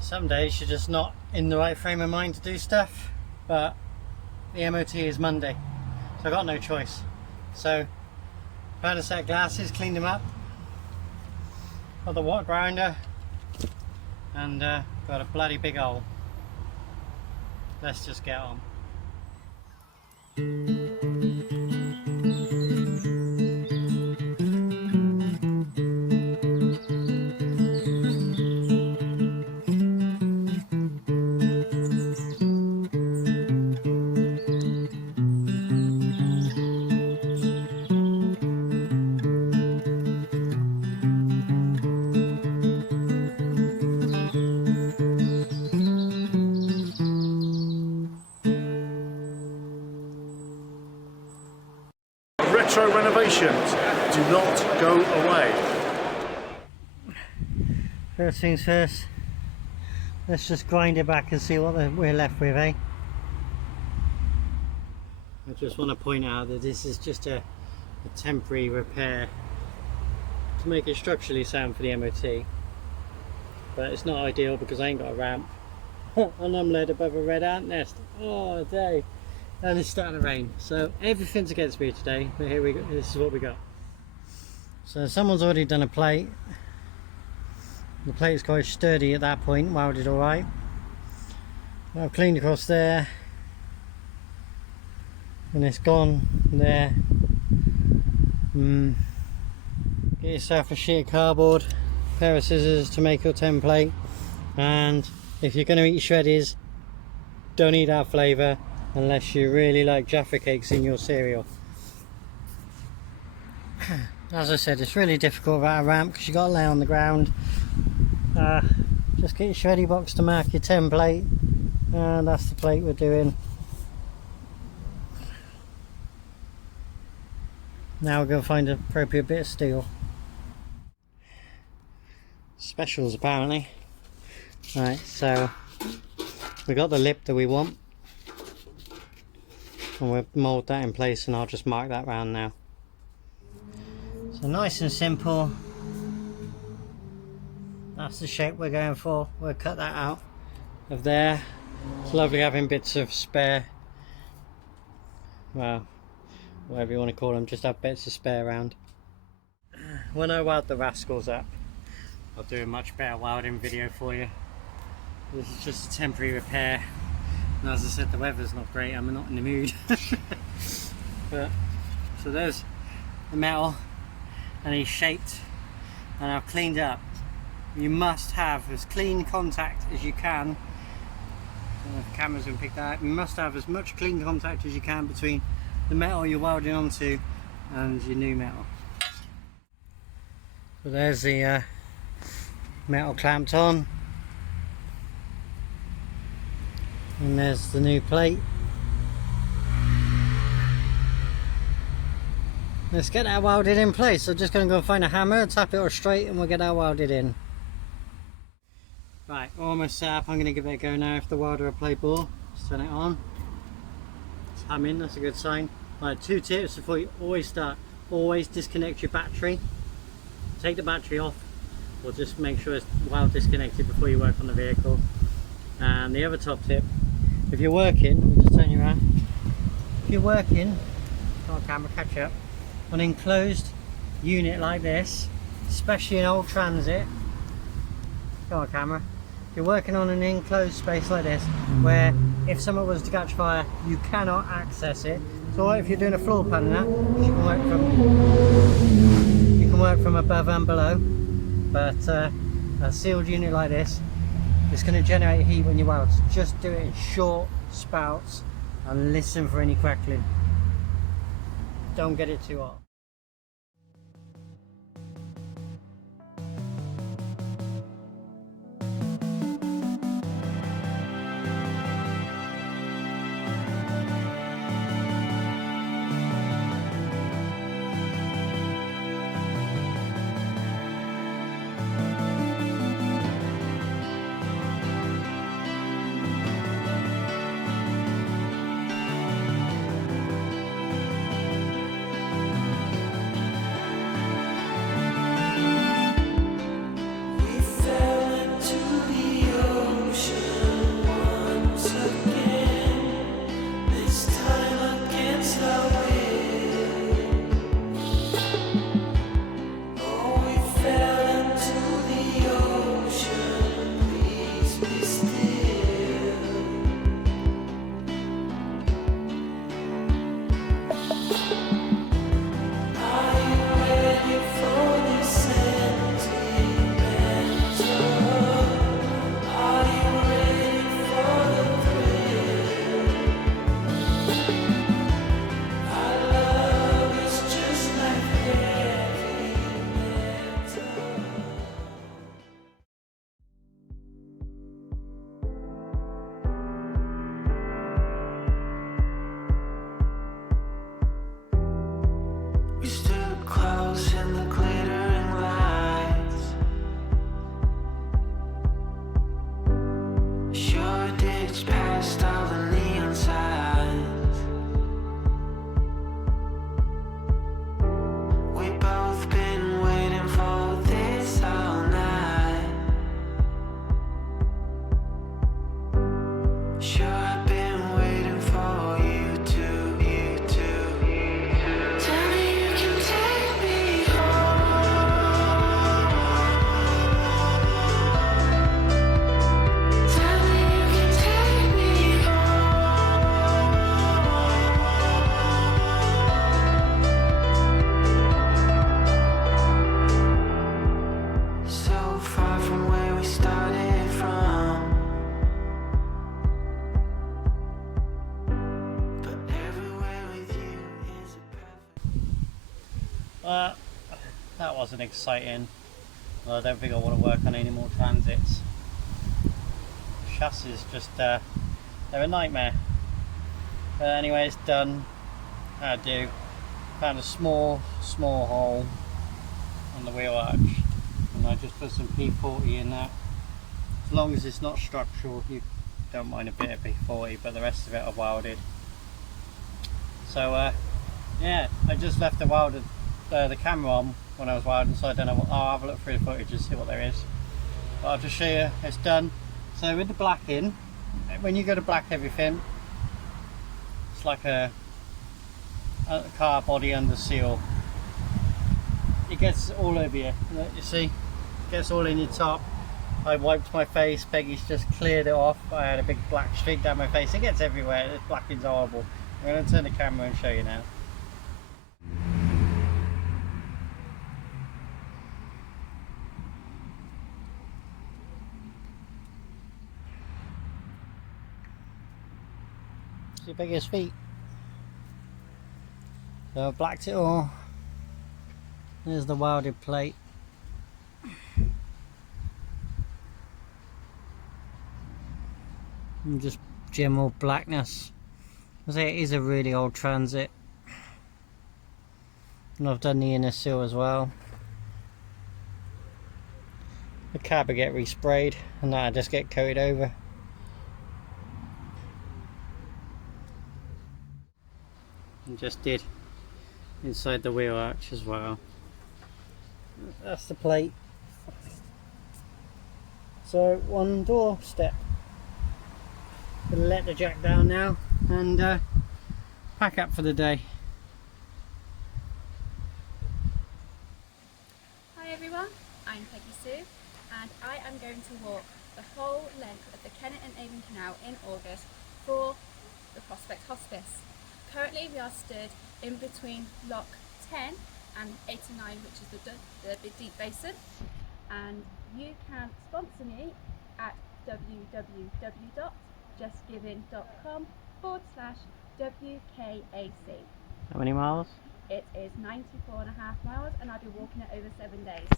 Some days you're just not in the right frame of mind to do stuff, but the MOT is Monday, so I got no choice. So found a set of glasses, cleaned them up, got the water grinder, and got a bloody big hole. Let's just get on. Retro renovations do not go away. First things first, let's just grind it back and see what we're left with, eh? I just want to point out that this is just a temporary repair to make it structurally sound for the MOT, but it's not ideal because I ain't got a ramp and I'm laid above a red ant nest. Oh, day. And it's starting to rain, so everything's against me today, but here we go. This is what we got. So someone's already done a plate. The plate's quite sturdy at that point, welded alright. I've cleaned across there, and it's gone there. Get yourself a sheet of cardboard, pair of scissors to make your template, and if you're going to eat shreddies, don't eat that flavour unless you really like Jaffa cakes in your cereal. As I said, it's really difficult without a ramp because you've got to lay on the ground. Just get your shreddy box to mark your template, and that's the plate we're doing. Now we're going to find an appropriate bit of steel. Specials apparently. Right, so we got the lip that we want, and we'll mould that in place, and I'll just mark that round now. So nice and simple. That's the shape we're going for. We'll cut that out of there. It's lovely having bits of spare, well, whatever you want to call them, just have bits of spare around. When I weld the rascals up, I'll do a much better welding video for you. This is just a temporary repair. And as I said, the weather's not great, I'm not in the mood. But, so there's the metal, and he's shaped, and I've cleaned it up. You must have as clean contact as you can. I don't know if the camera's going to pick that up. You must have as much clean contact as you can between the metal you're welding onto and your new metal. So there's the metal clamped on. And there's the new plate. Let's get that welded in place. So I'm just going to go find a hammer, tap it all straight, and we'll get that welded in. Right, almost set up. I'm going to give it a go now. If the welder will play ball, just turn it on. It's humming, that's a good sign. Right, 2 tips before you always start. Always disconnect your battery. Take the battery off, or just make sure it's well disconnected before you work on the vehicle. And the other top tip, if you're working, let me just turn you around. If you're working, come on camera, catch up, on an enclosed unit like this, especially in old transit, come on camera, if you're working on an enclosed space like this, where if someone was to catch fire, you cannot access it. So if you're doing a floor pan and that, you can work from above and below, but a sealed unit like this, it's going to generate heat when you weld. So just do it in short spouts and listen for any crackling. Don't get it too hot. That wasn't exciting. Well, I don't think I want to work on any more transits. Chassis is just, they're a nightmare. But anyway, it's done. I do. Found a small hole on the wheel arch, and I just put some P40 in that. As long as it's not structural, you don't mind a bit of P40, but the rest of it I've welded. So yeah, I just left the camera on when I was welding, so I don't know what. I'll have a look through the footage and see what there is. But I'll just show you it's done. So with the black in, when you go to black everything, it's like a car body under seal. It gets all over you. You see, it gets all in your top. I wiped my face. Peggy's just cleared it off. I had a big black streak down my face. It gets everywhere. This blacking's horrible. I'm going to turn the camera and show you now. See Peggy's feet. So I blacked it all. There's the welded plate. And just general blackness. I say it is a really old transit. And I've done the inner seal as well. The cab will get resprayed and that'll just get coated over. And just did inside the wheel arch as well. That's the plate. So one doorstep. Gonna let the jack down now and pack up for the day. Hi everyone, I'm Peggy Sue and I am going to walk the whole length of the Kennet and Avon Canal in August for the Prospect Hospice. Currently we are stood in between lock 10 and 8 and 9, which is the Big Deep Basin, and you can sponsor me at www.justgiving.com/WKAC. How many miles? It is 94.5 miles and I'll be walking it over 7 days.